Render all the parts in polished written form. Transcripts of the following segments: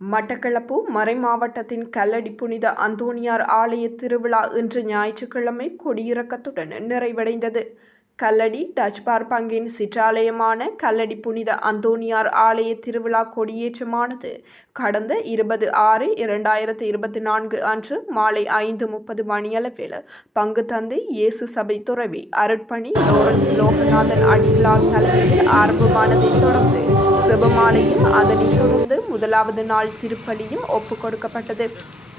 மட்டக்களப்பு மறைமாவட்டத்தின் கல்லடி புனித அந்தோணியார் ஆலய திருவிழா இன்று ஞாயிற்றுக்கிழமை கொடியிறக்கத்துடன் நிறைவடைந்தது. கல்லடி டச்பார் பங்கின் சிற்றாலயமான கல்லடி புனித அந்தோணியார் ஆலய திருவிழா கொடியேற்றமானது கடந்த 20/6/2024 அன்று மாலை 5:30 மணியளவில் பங்கு தந்தை இயேசு சபை துறவி அருட்பணி லோரன்ஸ் லோகநாதன் அடிகளார் தலைமையில் ஆரம்பமானதைத் தொடர்ந்து செபமாலையும் அதனைத் தொடர்ந்து முதலாவது நாள் திருப்பலியும் ஒப்புக் கொடுக்கப்பட்டது.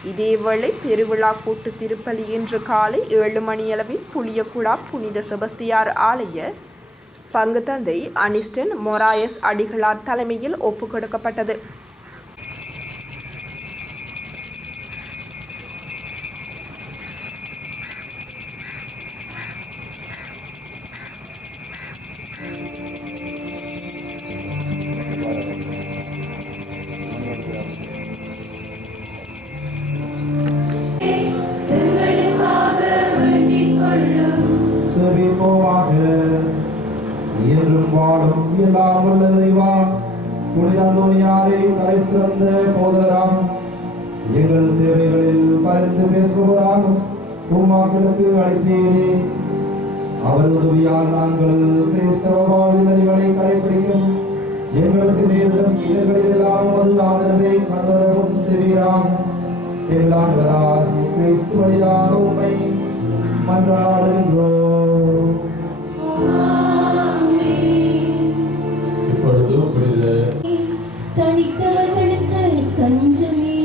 இதேவேளை பெருவிழா கூட்டு திருப்பலி இன்று காலை 7 மணியளவில் புளியகுடா புனித செபஸ்தியார் ஆலய பங்கு தந்தை அனிஸ்டன் மொராயஸ் அடிகளார் தலைமையில் ஒப்புக் கொடுக்கப்பட்டது. என்றும் வாழும் எல்லாம் வல்ல இறைவா, புனித அந்தோணியாரை தலை சிறந்த போதராம் எங்கள் தேவைகளில் பரிந்து பேசுபவராக உம்மாக்களுக்கு அளித்தீரே. அவரது உதவியால் நாங்கள் கிறிஸ்தவ வாழ்வின் நெறிகளை கடைபிடிக்கும் எங்களுக்கு நேரிடும் இடங்களில் எல்லாம் அது ஆதரவை கண்டறவும் செய்வீராக. எங்களால் கிறிஸ்து வழியாக உம்மை மன்றாடுகின்றோம். தனித்தவர்களுக்கு தஞ்சமே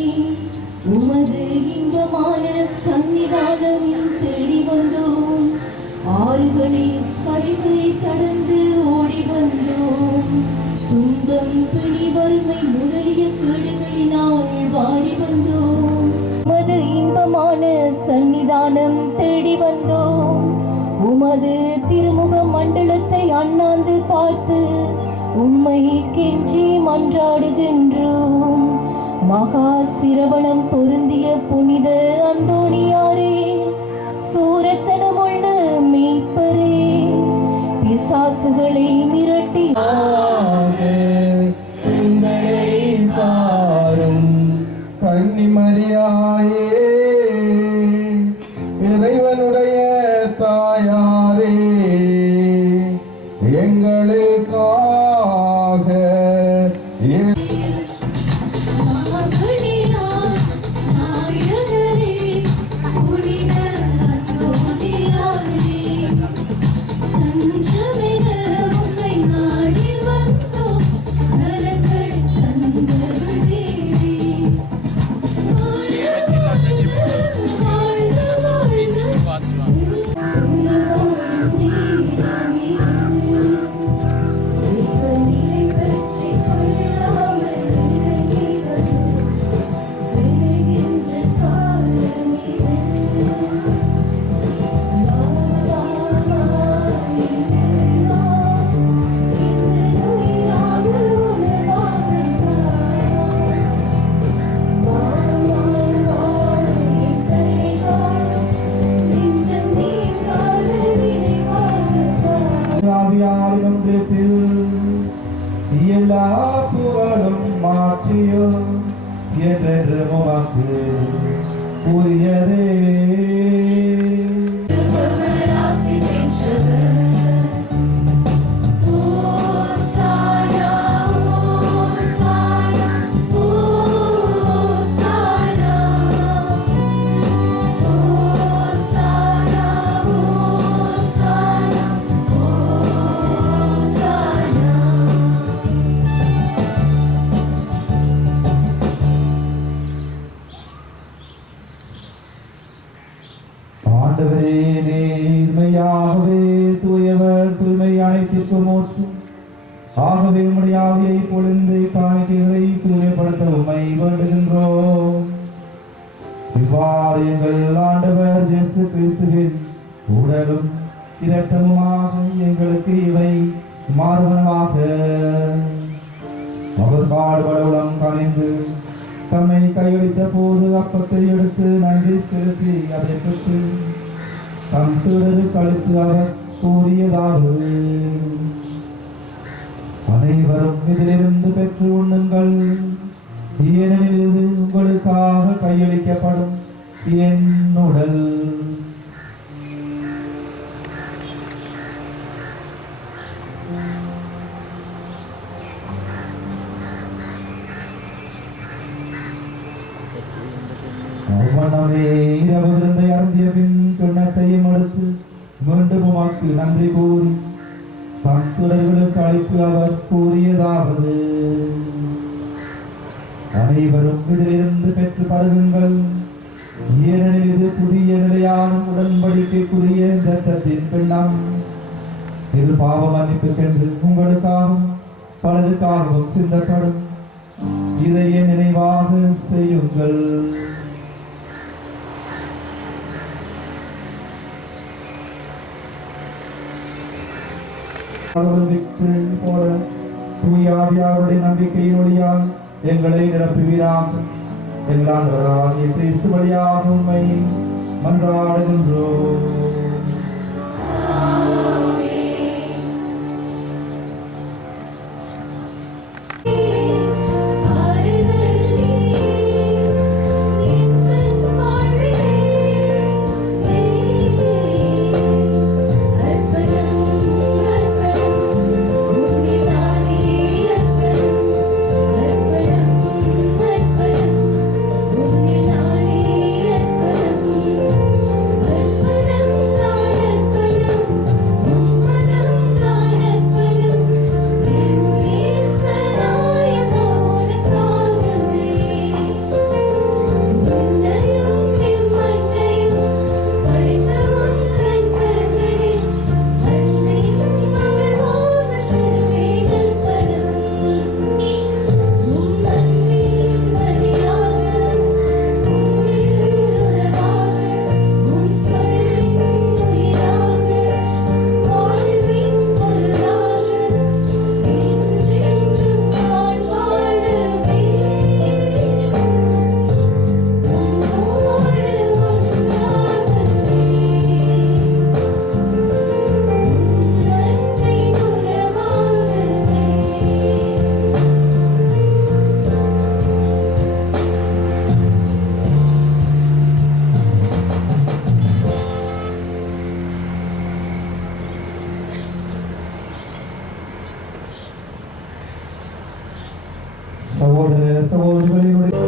உமது இன்பமான சன்னிதானம் தேடி வந்தோம். ஆறுகளில் கடைகளை கடந்து ஓடி வந்தோம். துன்பம் பிடி வறுமை முதலிய கேடுகளினால் வாடி வந்தோம். உமது இன்பமான சன்னிதானம் தேடி வந்தோம். உமது திருமுக மண்டலத்தை அண்ணாந்து பார்த்து உம்மை கெஞ்சி மன்றாடுகின்றோம். மகா சிரவணம் பொருந்திய புனித அந்தோணியாரே, சூரத்தனமுள்ள மீட்பரே, பிசாசுகளை மிரட்டி எங்களை பாரும். கன்னிமரியாயே, இறைவனுடைய தாயாரே, எங்களுக்காக எல்லா புகழும் மாற்றியோ என்று உமக்கு உரியரே. ஆண்டவரே, நேர்மையாகவே தூயவர் தூய்மை அனைத்திற்கும் ஊற்றும். ஆகவே உம்முடைய ஆவியை பொழிந்து காணிக்கைகளை தூய்மைப்படுத்த உம்மை வேண்டுகின்றோம். இவ்வாறு எங்கள் ஆண்டவர் இயேசு கிறிஸ்துவின் உடலும் இரத்தமுமாக எங்களுக்கு இவை மாறுவனவாக. அவர் பாடுபடவுளம் கணிந்து தம்மை கையளித்த போது அப்பத்தை எடுத்து நன்றி செலுத்தி அதை பெற்று தம் சீடருக்கு அளித்து அவர் கூறியதாவது: அனைவரும் இதிலிருந்து பெற்று உண்ணுங்கள். ஏனெனில் இது உங்களுக்காக கையளிக்கப்படும் என் உடல். அவ்வண்ணமே இரவு விருந்தை அருந்திய பின் கிண்ணத்தையும் எடுத்து மீண்டும் உமக்கு நன்றி கூறி தம் சீடர்களுக்கு அளித்து அவர் கூறியதாவது: அனைவரும் இதிலிருந்து பெற்று பருகுங்கள். ஏனெனில் இது புதிய நிலையான உடன்படிக்கைக்குரிய இரத்தத்தின் கிண்ணம். இது பாவ மன்னிப்புக்கென்று உங்களுக்காகவும் பலருக்காகவும் சிந்தப்படும். இதை என் நினைவாக செய்யுங்கள். போல தூயாவியாருடைய நம்பிக்கையின் ஒளியால் எங்களை நிரப்புவீராக. எங்களால் கிறிஸ்து வழியாக உண்மை மன்றாடுகின்றோம். சகோதர சகோதரிகளினுடைய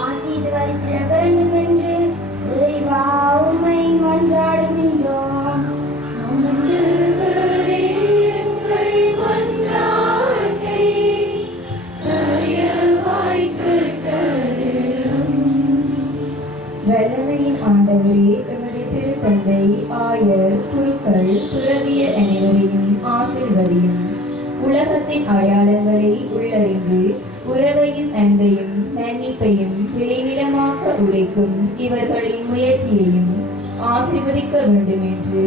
ஆசீர்வதித்திட வேண்டும் என்று இறைவா உம்மை தந்தை, ஆயர், குருக்கள், துறவியர் அனைவரையும் ஆசீர்வதியும். உலகத்தின் அடையாளங்களை உள்ளறிந்து உறவையும் அன்பையும் மன்னிப்பையும் விளைநிலமாக்க உழைக்கும் இவர்களின் முயற்சியையும் ஆசீர்வதிக்க வேண்டும் என்று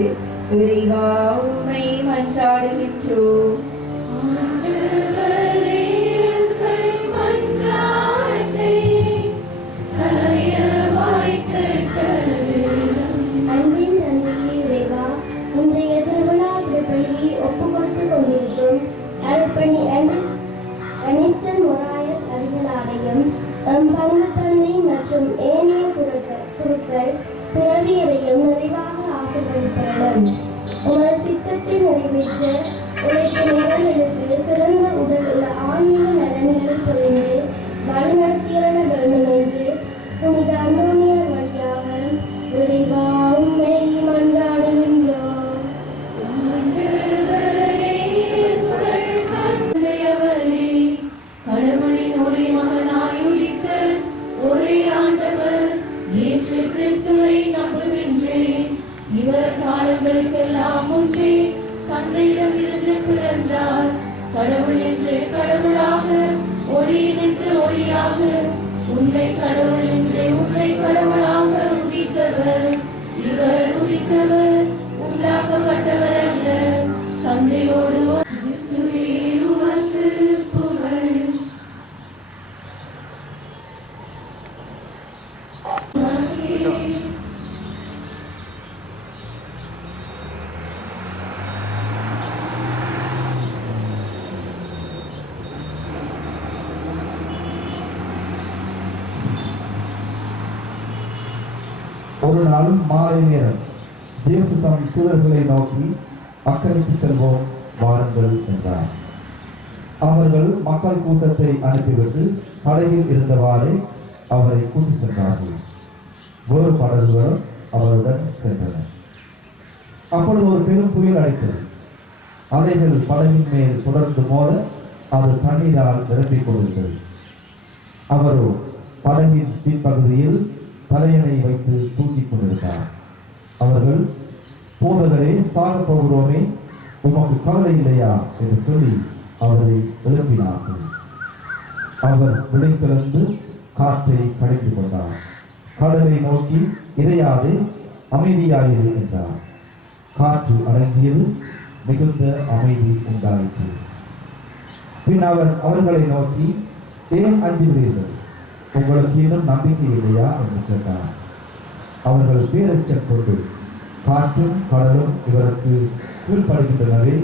இறைவா உம்மை மன்றாடுகின்றோம். அன்பின் நன்றிக்கு இறைவா, இன்றைய திருவிழா திருப்பலியை ஒப்புக் கொடுத்துக் கொண்டிருக்கும் அருட்பணி அனிஸ்டன் மொராயஸ் அடிகளாரையும் பங்கு தந்தை மற்றும் ஏனைய குருக்கள் துறவியரையும் நிறைவாக ஆசீர்வதிப்பதுடன் உமது சித்தத்தை நிறைவேற்ற உழைக்கும் இவர்களுக்கு சிறந்த உடல் உள்ள ஆன்மீக நலன்களை புரிந்து வழிநடத்தியட வேண்டும் என்று புனித அந்தோனியார் வழியாக இறைவா உம்மை மன்றாடுகின்றோம். கடவுளின் ஒரே மகனாய் உதித்த ஒரே ஆண்டவர் இயேசு கிறிஸ்துவை நம்புகின்றேன். இவர் காலங்களுக்கெல்லாம் முன்பே தந்தையிடம் இருந்து பிறந்தார். கடவுள் என்று கடவுளாக, ஒளியின் என்று ஒளியாக, உண்மை கடவுள் என்று உண்மை கடவுளாக உதித்தவர். இவர் உதித்தவர் உண்டாக்கப்பட்டவர் அல்ல. தந்தையோடு கிறிஸ்துவே உமக்கு புகழ். ஒரு நாள் மாலை நேரம் இயேசு தம் தூதர்களை நோக்கி அக்கறைக்கு செல்வோம் வாருங்கள் என்றார். அவர்கள் மக்கள் கூட்டத்தை அனுப்பிவிட்டு படகில் இருந்தவாறே அவரை கூட்டி சென்றார்கள். வேறு படகுகளும் அவருடன் சென்றன. அப்பொழுது ஒரு பெரும் புயல் அடித்தது. அலைகள் படகின் மேல் தொடர்ந்து மோத அது தண்ணீரால் நிரம்பிக் கொண்டிருந்தது. அவரோ படகின் பின்பகுதியில் தலையணை வைத்து தூங்கிக் கொண்டிருந்தார். அவர்கள், போதகரே, சாக போகிறோமே, உமக்கு கவலை இல்லையா என்று சொல்லி அவரை எழுப்பினார்கள். அவர் விடைத்திறந்து காற்றை கடிந்து கொண்டார். கடலை நோக்கி, இறையாதே, அமைதியாயிரு என்றார். காற்று அடங்கியது, மிகுந்த அமைதி உண்டாயிற்று. பின் அவர் அவர்களை நோக்கி, ஏன் அஞ்சுகிறீர்கள்? உங்களுக்கு இன்னும் நம்பிக்கை இல்லையா என்று கேட்டார். அவர்கள் பேரச்சம் கொண்டு, காற்றும் கடலும் இவருக்கு கீழ்ப்படுகின்றனவே,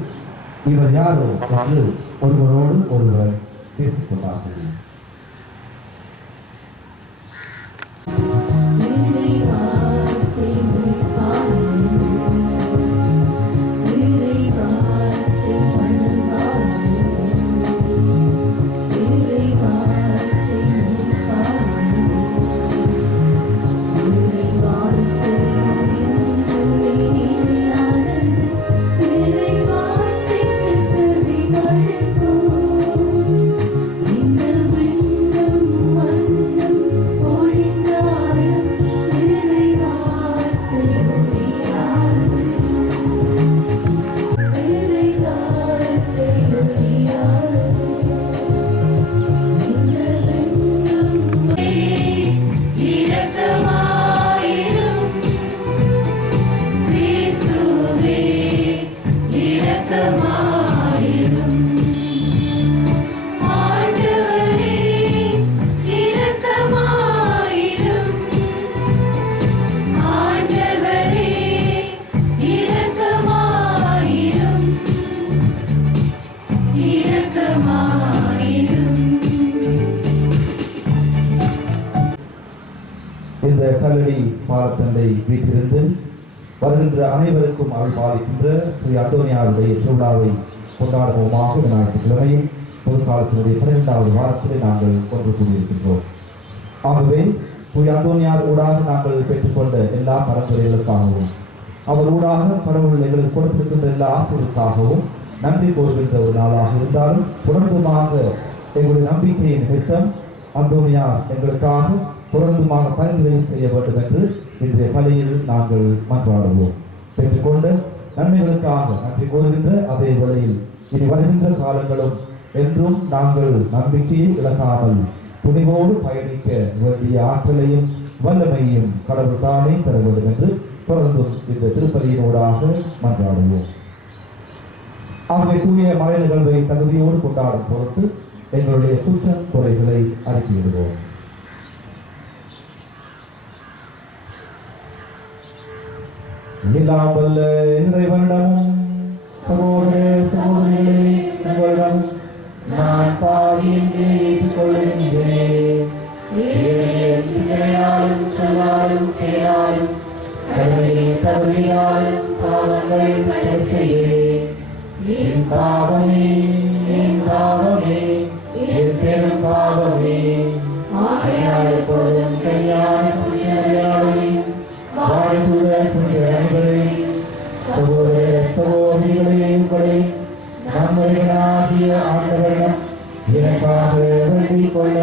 இவர் யாரோ என்று ஒருவரோடு ஒருவர் பேசிக்கொண்டார்கள். இந்த கல்லடி பாலத்தண்டை வீட்டிலிருந்து வருகின்ற அனைவருக்கும் அருள் பாலிக்கின்ற ஸ்ரீ அந்தோனியாருடைய திருவிழாவை கொண்டாடுவோமாக ஞாயிற்றுக்கிழமையில் பொதுக்காலத்தினுடைய 12வது வாரத்திலே நாங்கள் ஒன்று கூடியிருக்கின்றோம். ஆகவே ஸ்ரீ அந்தோனியார் ஊடாக நாங்கள் பெற்றுக்கொண்ட எல்லா பரம்பரைகளுக்காகவும், அவர் ஊடாக கடவுள் எங்களுக்கு கொடுத்திருக்கின்ற எல்லா ஆசிரியர்களுக்காகவும் நன்றி கூறுகின்ற ஒரு நாளாக இருந்தாலும், தொடர்ந்துமாக எங்களுடைய நம்பிக்கையின் நிமித்தம் அந்தோனியார் எங்களுக்காக தொடர்ந்துமாக பரிந்துரை செய்ய வேண்டும் என்று இன்றைய பலியில் நாங்கள் மன்றாடுவோம். பெற்றுக்கொண்டு நன்மைகளுக்காக நன்றி கூறுகின்ற அதே வேளையில் இனி வருகின்ற காலங்களும் என்றும் நாங்கள் நம்பிக்கையை இழக்காமல் துணிவோடு பயணிக்க வேண்டிய ஆற்றலையும் வல்லமையும் கடவுள் தாமே தர வேண்டும் என்று தொடர்ந்தும் இந்த திருப்பலியினூடாக மன்றாடுவோம். ஆகவே தூய மறை நிகழ்வை தகுதியோடு கொண்டாடும் பொருட்டு எங்களுடைய குற்றம் குறைகளை அறிக்கையிடுவோம். இல்லாமல் இறைவனிடமும் சகோதர சகோதரிகளே உங்களிடம் நான் பாவி என்று ஏற்றுக்கொள்கின்றேன். சிந்தனையாலும் சொல்லாலும் செயலாலும் கடமையின் தகுதியாலும் பாவங்கள் பல செய்கிறேன். என் பாவமே, என் பாவமே, என் பெரும் பாவமே. ஆகையால் எப்பொழுதும் கல்யாண புனிதர்களையும் வாழ்த்துத புனிதர்களையும் சகோதர சகோதரிகளையும் உங்களை நம்முடைய ஆண்டவரிடம் எனக்காக வேண்டிக் கொள்ள